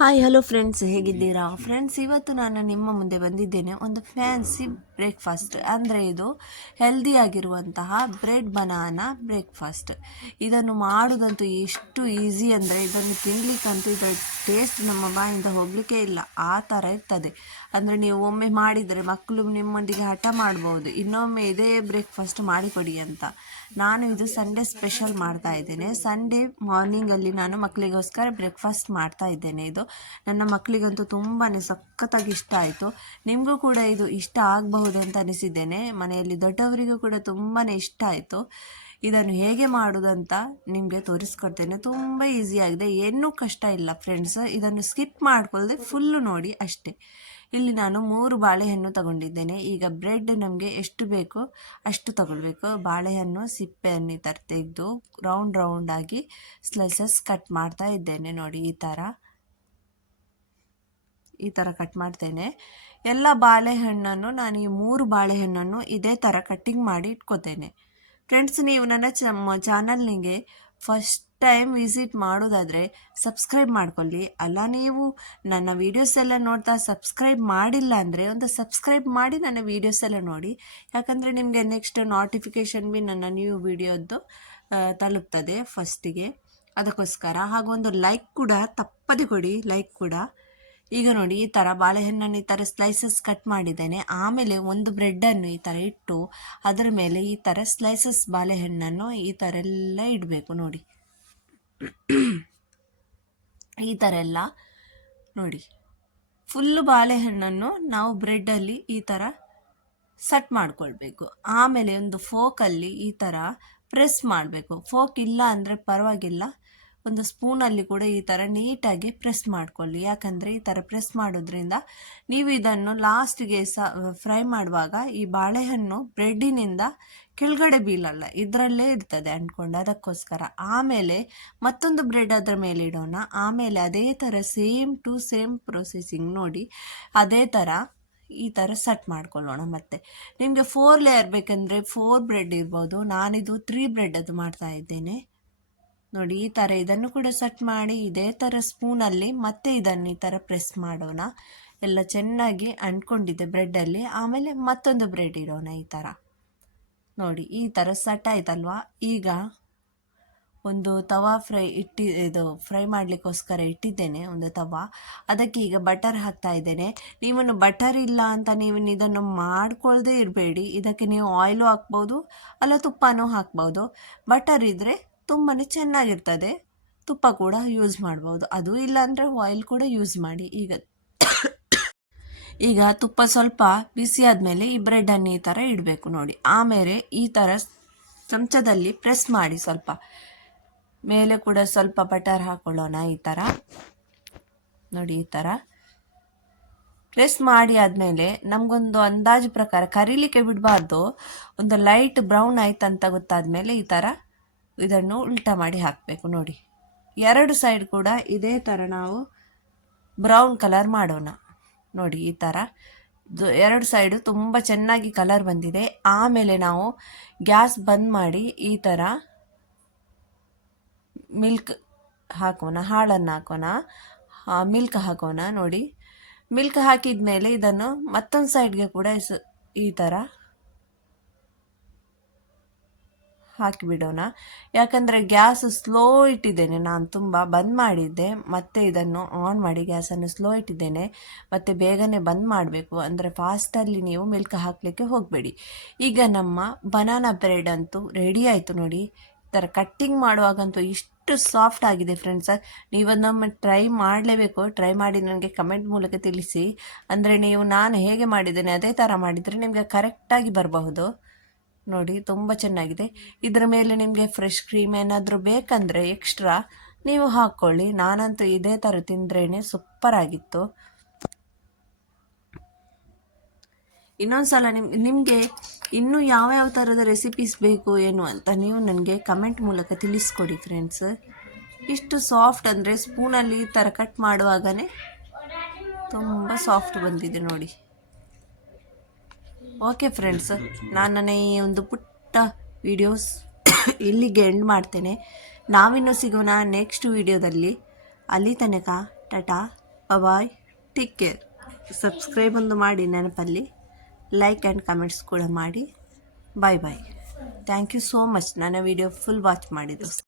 Hi hello friends, ಹೇಗಿದ್ದೀರಾ friends? ಇವತ್ತು ನಾನು ನಿಮ್ಮ ಮುಂದೆ ಬಂದಿದ್ದೇನೆ ಒಂದು ಫ್ಯಾನ್ಸಿ ಬ್ರೇಕ್ಫಾಸ್ಟ್. ಅಂದರೆ ಇದು ಹೆಲ್ದಿಯಾಗಿರುವಂತಹ ಬ್ರೆಡ್ ಬನಾನಾ ಬ್ರೇಕ್ಫಾಸ್ಟ್. ಇದನ್ನು ಮಾಡೋದಂತೂ ಎಷ್ಟು ಈಸಿ ಅಂದರೆ ಇದನ್ನು ತಿನ್ನಲಿಕ್ಕಂತೂ ಇದರ ಟೇಸ್ಟ್ ನಮ್ಮ ಬಾಯಿಂದ ಹೋಗಲಿಕ್ಕೆ ಇಲ್ಲ, ಆ ಥರ ಇರ್ತದೆ. ಅಂದರೆ ನೀವು ಒಮ್ಮೆ ಮಾಡಿದರೆ ಮಕ್ಕಳು ನಿಮ್ಮೊಂದಿಗೆ ಹಠ ಮಾಡ್ಬೋದು, ಇನ್ನೊಮ್ಮೆ ಇದೇ ಬ್ರೇಕ್ಫಾಸ್ಟ್ ಮಾಡಿಕೊಡಿ ಅಂತ. ನಾನು ಇದು ಸಂಡೇ ಸ್ಪೆಷಲ್ ಮಾಡ್ತಾ ಇದ್ದೇನೆ. ಸಂಡೇ ಮಾರ್ನಿಂಗಲ್ಲಿ ನಾನು ಮಕ್ಕಳಿಗೋಸ್ಕರ ಬ್ರೇಕ್ಫಾಸ್ಟ್ ಮಾಡ್ತಾ ಇದ್ದೇನೆ. ಇದು ನನ್ನ ಮಕ್ಕಳಿಗಂತೂ ತುಂಬಾ ಸಖತ್ತಾಗಿ ಇಷ್ಟ ಆಯಿತು. ನಿಮಗೂ ಕೂಡ ಇದು ಇಷ್ಟ ಆಗಬಹುದು ಅಂತ ಅನಿಸಿದ್ದೇನೆ. ಮನೆಯಲ್ಲಿ ದೊಡ್ಡವರಿಗೂ ಕೂಡ ತುಂಬಾ ಇಷ್ಟ ಆಯಿತು. ಇದನ್ನು ಹೇಗೆ ಮಾಡೋದಂತ ನಿಮಗೆ ತೋರಿಸ್ಕೊಡ್ತೇನೆ. ತುಂಬ ಈಸಿಯಾಗಿದೆ, ಏನೂ ಕಷ್ಟ ಇಲ್ಲ ಫ್ರೆಂಡ್ಸ್. ಇದನ್ನು ಸ್ಕಿಪ್ ಮಾಡ್ಕೊಳ್ಳದೆ ಫುಲ್ಲು ನೋಡಿ ಅಷ್ಟೇ. ಇಲ್ಲಿ ನಾನು 3 ಬಾಳೆಹಣ್ಣು ತಗೊಂಡಿದ್ದೇನೆ. ಈಗ ಬ್ರೆಡ್ ನಮಗೆ ಎಷ್ಟು ಬೇಕೋ ಅಷ್ಟು ತಗೊಳ್ಬೇಕು. ಬಾಳೆಹಣ್ಣು ಸಿಪ್ಪೆಯನ್ನು ಈ ಥರ ತೆಗೆದು ರೌಂಡಾಗಿ ಸ್ಲೈಸಸ್ ಕಟ್ ಮಾಡ್ತಾ ಇದ್ದೇನೆ. ನೋಡಿ ಈ ಥರ ಕಟ್ ಮಾಡ್ತೇನೆ. ಎಲ್ಲ ಬಾಳೆಹಣ್ಣನ್ನು ನಾನು ಈ 3 ಬಾಳೆಹಣ್ಣನ್ನು ಇದೇ ಥರ ಕಟ್ಟಿಂಗ್ ಮಾಡಿ ಇಟ್ಕೋತೇನೆ. ಫ್ರೆಂಡ್ಸ್, ನೀವು ನನ್ನ ಚಾನಲ್ನಿಗೆ ಫಸ್ಟ್ ಟೈಮ್ ವಿಸಿಟ್ ಮಾಡೋದಾದರೆ ಸಬ್ಸ್ಕ್ರೈಬ್ ಮಾಡ್ಕೊಳ್ಳಿ. ಅಲ್ಲ, ನೀವು ನನ್ನ ವೀಡಿಯೋಸ್ ಎಲ್ಲ ನೋಡ್ತಾ ಸಬ್ಸ್ಕ್ರೈಬ್ ಮಾಡಿಲ್ಲ ಅಂದರೆ ಒಂದು ಸಬ್ಸ್ಕ್ರೈಬ್ ಮಾಡಿ ನನ್ನ ವೀಡಿಯೋಸ್ ಎಲ್ಲ ನೋಡಿ. ಯಾಕಂದರೆ ನಿಮಗೆ ನೆಕ್ಸ್ಟ್ ನೋಟಿಫಿಕೇಷನ್ ಬಿ ನನ್ನ ನ್ಯೂ ವಿಡಿಯೋದ್ದು ತಲುಪ್ತದೆ ಫಸ್ಟಿಗೆ. ಅದಕ್ಕೋಸ್ಕರ ಹಾಗೊಂದು ಲೈಕ್ ಕೂಡ ತಪ್ಪದೆ ಕೊಡಿ, ಲೈಕ್ ಕೂಡ. ಈಗ ನೋಡಿ, ಈ ಥರ ಬಾಳೆಹಣ್ಣನ್ನು ಈ ಥರ ಸ್ಲೈಸಸ್ ಕಟ್ ಮಾಡಿದ್ದೇನೆ. ಆಮೇಲೆ ಒಂದು ಬ್ರೆಡ್ಡನ್ನು ಈ ಥರ ಇಟ್ಟು ಅದರ ಮೇಲೆ ಈ ಥರ ಸ್ಲೈಸಸ್ ಬಾಳೆಹಣ್ಣನ್ನು ಈ ಥರ ಎಲ್ಲ ಇಡಬೇಕು. ನೋಡಿ ಈ ಥರ ಎಲ್ಲ ನೋಡಿ, ಫುಲ್ಲು ಬಾಳೆಹಣ್ಣನ್ನು ನಾವು ಬ್ರೆಡ್ಡಲ್ಲಿ ಈ ಥರ ಸಟ್ ಮಾಡ್ಕೊಳ್ಬೇಕು. ಆಮೇಲೆ ಒಂದು ಫೋಕಲ್ಲಿ ಈ ಥರ ಪ್ರೆಸ್ ಮಾಡಬೇಕು. ಫೋಕ್ ಇಲ್ಲ ಅಂದರೆ ಪರವಾಗಿಲ್ಲ, ಒಂದು ಸ್ಪೂನಲ್ಲಿ ಕೂಡ ಈ ಥರ ನೀಟಾಗಿ ಪ್ರೆಸ್ ಮಾಡ್ಕೊಳ್ಳಿ. ಯಾಕಂದರೆ ಈ ಥರ ಪ್ರೆಸ್ ಮಾಡೋದ್ರಿಂದ ನೀವು ಇದನ್ನು ಲಾಸ್ಟಿಗೆ ಫ್ರೈ ಮಾಡುವಾಗ ಈ ಬಾಳೆಹಣ್ಣು ಬ್ರೆಡ್ಡಿನಿಂದ ಕೆಳಗಡೆ ಬೀಳಲ್ಲ, ಇದರಲ್ಲೇ ಇರ್ತದೆ ಅಂದ್ಕೊಂಡು. ಅದಕ್ಕೋಸ್ಕರ ಆಮೇಲೆ ಮತ್ತೊಂದು ಬ್ರೆಡ್ ಅದರ ಮೇಲೆ ಇಡೋಣ. ಆಮೇಲೆ ಅದೇ ಥರ ಸೇಮ್ ಟು ಸೇಮ್ ಪ್ರೊಸೆಸಿಂಗ್ ನೋಡಿ, ಅದೇ ಥರ ಈ ಥರ ಸೆಟ್ ಮಾಡ್ಕೊಳ್ಳೋಣ. ಮತ್ತು ನಿಮಗೆ 4 ಲೇಯರ್ ಬೇಕಂದರೆ 4 ಬ್ರೆಡ್ ಇರ್ಬೋದು. ನಾನಿದು 3 ಬ್ರೆಡ್ ಅದು ಮಾಡ್ತಾ ಇದ್ದೇನೆ. ನೋಡಿ ಈ ಥರ ಇದನ್ನು ಕೂಡ ಸೆಟ್ ಮಾಡಿ ಇದೇ ಥರ ಸ್ಪೂನಲ್ಲಿ ಮತ್ತೆ ಇದನ್ನು ಈ ಥರ ಪ್ರೆಸ್ ಮಾಡೋಣ. ಎಲ್ಲ ಚೆನ್ನಾಗಿ ಅಂಟ್ಕೊಂಡಿದೆ ಬ್ರೆಡ್ಡಲ್ಲಿ. ಆಮೇಲೆ ಮತ್ತೊಂದು ಬ್ರೆಡ್ ಇಡೋಣ. ಈ ಥರ ನೋಡಿ, ಈ ಥರ ಸೆಟ್ ಆಯ್ತಲ್ವಾ. ಈಗ ಒಂದು ತವಾ ಫ್ರೈ ಮಾಡಲಿಕ್ಕೋಸ್ಕರ ಇಟ್ಟಿದ್ದೇನೆ, ಒಂದು ತವಾ. ಅದಕ್ಕೆ ಈಗ ಬಟರ್ ಹಾಕ್ತಾ ಇದ್ದೇನೆ. ನೀವನ್ನು ಬಟರ್ ಇಲ್ಲ ಅಂತ ನೀವು ಇದನ್ನು ಮಾಡ್ಕೊಳ್ಳದೆ ಇರಬೇಡಿ. ಇದಕ್ಕೆ ನೀವು ಆಯಿಲು ಹಾಕ್ಬೋದು, ಅಲ್ಲ ತುಪ್ಪನೂ ಹಾಕ್ಬೋದು. ಬಟರ್ ಇದ್ದರೆ ತುಂಬಾ ಚೆನ್ನಾಗಿರ್ತದೆ. ತುಪ್ಪ ಕೂಡ ಯೂಸ್ ಮಾಡ್ಬೋದು, ಅದು ಇಲ್ಲಾಂದರೆ ಆಯಿಲ್ ಕೂಡ ಯೂಸ್ ಮಾಡಿ. ಈಗ ತುಪ್ಪ ಸ್ವಲ್ಪ ಬಿಸಿ ಆದಮೇಲೆ ಈ ಬ್ರೆಡ್ಡನ್ನು ಈ ಥರ ಇಡಬೇಕು ನೋಡಿ. ಆಮೇಲೆ ಈ ಥರ ಚಮಚದಲ್ಲಿ ಪ್ರೆಸ್ ಮಾಡಿ, ಸ್ವಲ್ಪ ಮೇಲೆ ಕೂಡ ಸ್ವಲ್ಪ ಬಟರ್ ಹಾಕೊಳ್ಳೋಣ. ಈ ಥರ ನೋಡಿ, ಈ ಥರ ಪ್ರೆಸ್ ಮಾಡಿ ಆದಮೇಲೆ ನಮಗೊಂದು ಅಂದಾಜು ಪ್ರಕಾರ ಕರೀಲಿಕ್ಕೆ ಬಿಡಬಾರ್ದು. ಒಂದು ಲೈಟ್ ಬ್ರೌನ್ ಆಯ್ತಂತ ಗೊತ್ತಾದಮೇಲೆ ಈ ಥರ ಇದನ್ನು ಉಲ್ಟಾ ಮಾಡಿ ಹಾಕಬೇಕು. ನೋಡಿ, 2 ಸೈಡ್ ಕೂಡ ಇದೇ ಥರ ನಾವು ಬ್ರೌನ್ ಕಲರ್ ಮಾಡೋಣ. ನೋಡಿ ಈ ಥರ 2 ಸೈಡು ತುಂಬ ಚೆನ್ನಾಗಿ ಕಲರ್ ಬಂದಿದೆ. ಆಮೇಲೆ ನಾವು ಗ್ಯಾಸ್ ಬಂದ್ ಮಾಡಿ ಈ ಥರ ಮಿಲ್ಕ್ ಹಾಕೋಣ, ಹಾಲನ್ನು ಹಾಕೋಣ, ಮಿಲ್ಕ್ ಹಾಕೋಣ. ನೋಡಿ, ಮಿಲ್ಕ್ ಹಾಕಿದ ಮೇಲೆ ಇದನ್ನು ಮತ್ತೊಂದು ಸೈಡ್ಗೆ ಕೂಡ ಈ ಥರ ಹಾಕಿಬಿಡೋಣ. ಯಾಕಂದರೆ ಗ್ಯಾಸ್ ಸ್ಲೋ ಇಟ್ಟಿದ್ದೇನೆ ನಾನು, ತುಂಬ ಬಂದ್ ಮಾಡಿದ್ದೆ. ಮತ್ತೆ ಇದನ್ನು ಆನ್ ಮಾಡಿ ಗ್ಯಾಸನ್ನು ಸ್ಲೋ ಇಟ್ಟಿದ್ದೇನೆ. ಮತ್ತು ಬೇಗನೆ ಬಂದ್ ಮಾಡಬೇಕು, ಅಂದರೆ ಫಾಸ್ಟಲ್ಲಿ ನೀವು ಮಿಲ್ಕ್ ಹಾಕಲಿಕ್ಕೆ ಹೋಗಬೇಡಿ. ಈಗ ನಮ್ಮ ಬನಾನಾ ಬ್ರೆಡ್ ಅಂತೂ ರೆಡಿ ಆಯಿತು. ನೋಡಿ, ಈ ಥರ ಕಟ್ಟಿಂಗ್ ಮಾಡುವಾಗಂತೂ ಇಷ್ಟು ಸಾಫ್ಟ್ ಆಗಿದೆ ಫ್ರೆಂಡ್ಸ್. ನೀವನ್ನೊಮ್ಮೆ ಟ್ರೈ ಮಾಡಲೇಬೇಕು. ಟ್ರೈ ಮಾಡಿ ನನಗೆ ಕಮೆಂಟ್ ಮೂಲಕ ತಿಳಿಸಿ. ಅಂದರೆ ನೀವು ನಾನು ಹೇಗೆ ಮಾಡಿದ್ದೇನೆ ಅದೇ ಥರ ಮಾಡಿದರೆ ನಿಮಗೆ ಕರೆಕ್ಟಾಗಿ ಬರಬಹುದು. ನೋಡಿ, ತುಂಬ ಚೆನ್ನಾಗಿದೆ. ಇದರ ಮೇಲೆ ನಿಮಗೆ ಫ್ರೆಶ್ ಕ್ರೀಮ್ ಏನಾದರೂ ಬೇಕಂದರೆ ಎಕ್ಸ್ಟ್ರಾ ನೀವು ಹಾಕ್ಕೊಳ್ಳಿ. ನಾನಂತೂ ಇದೇ ಥರ ತಿಂದ್ರೇ ಸೂಪರ್ ಆಗಿತ್ತು. ಇನ್ನೊಂದು ಸಲ ನಿಮಗೆ ಇನ್ನೂ ಯಾವ್ಯಾವ ಥರದ ರೆಸಿಪೀಸ್ ಬೇಕು ಏನು ಅಂತ ನೀವು ನನಗೆ ಕಮೆಂಟ್ ಮೂಲಕ ತಿಳಿಸ್ಕೊಡಿ ಫ್ರೆಂಡ್ಸ್. ಇಷ್ಟು ಸಾಫ್ಟ್ ಅಂದರೆ ಸ್ಪೂನಲ್ಲಿ ಈ ಥರ ಕಟ್ ಮಾಡುವಾಗಲೇ ತುಂಬ ಸಾಫ್ಟ್ ಬಂದಿದೆ ನೋಡಿ. ಓಕೆ ಫ್ರೆಂಡ್ಸ್, ನಾನು ನನ್ನ ಈ ಒಂದು ಪುಟ್ಟ ವಿಡಿಯೋಸ್ ಇಲ್ಲಿಗೆ ಎಂಡ್ ಮಾಡ್ತೇನೆ. ನಾವಿನ್ನೂ ಸಿಗೋಣ ನೆಕ್ಸ್ಟ್ ವಿಡಿಯೋದಲ್ಲಿ. ಅಲ್ಲಿ ತನಕ ಟಾಟಾ. ಬಾಯ್, ಟೇಕ್ ಕೇರ್. ಸಬ್ಸ್ಕ್ರೈಬ್ ಒಂದು ಮಾಡಿ ನೆನಪಲ್ಲಿ, ಲೈಕ್ ಆ್ಯಂಡ್ ಕಮೆಂಟ್ಸ್ ಕೂಡ ಮಾಡಿ. ಬಾಯ್ ಬಾಯ್. ಥ್ಯಾಂಕ್ ಯು ಸೋ ಮಚ್ ನನ್ನ ವಿಡಿಯೋ ಫುಲ್ ವಾಚ್ ಮಾಡಿದ್ದು.